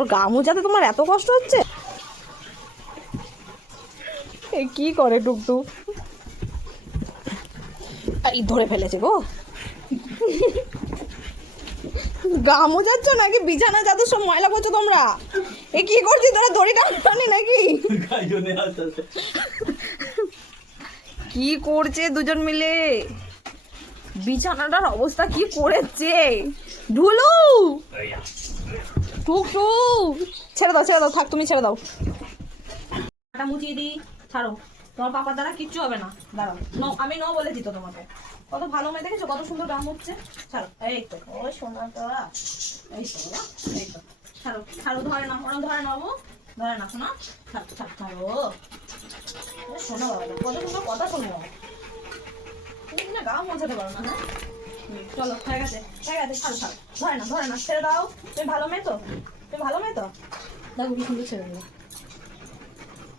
ওর গা মোজাতে তোমার এত কষ্ট হচ্ছে? এ কি করে টুকটু এই ধরে ফেলেছে গো। গা মোজাচ্ছ নাকি? বিছানা যাতে সব ময়লা করছ তোমরা। এ কি করছি? তোরা দড়ি টানি নাকি? কি করছে দুজন মিলে? বিছানাটার অবস্থা কি করেছে? ঢুলু! টুক টুক ছেড়ে দাও ছেড়ে দাও, থাক, তুমি ছেড়ে দাও। আটা মুচিয়ে দিই, ছাড়ো। তোমার পাপার দ্বারা কিচ্ছু হবে না। দাঁড়াও। ন আমি ন বলেছি তো তোমাকে। কত ভালো মেয়ে দেখেছ? কত সুন্দর গান হচ্ছে। ছাড়ো। এই তো, ও সোনা তোরা এই তো এই তো। ছাড়ো ছাড়ো, ধরে না ওরম ধরে না বাবু। ধরে না শোনা। ছাড়ো ছাড়ো ছাড়ো। শোনো বাবা, কত সুন্দর কথা শোনো। তুমি না গা মোছাতে পারো না হ্যাঁ? চলো, হয়ে গেছে ছাড়ো ছাড়ো। ধরে না ধরে না ছেড়ে দাও। তুমি ভালো মেয়ে তো? তুমি ভালো মেয়ে তো? দেখো কি সুন্দর ছেড়ে দিলো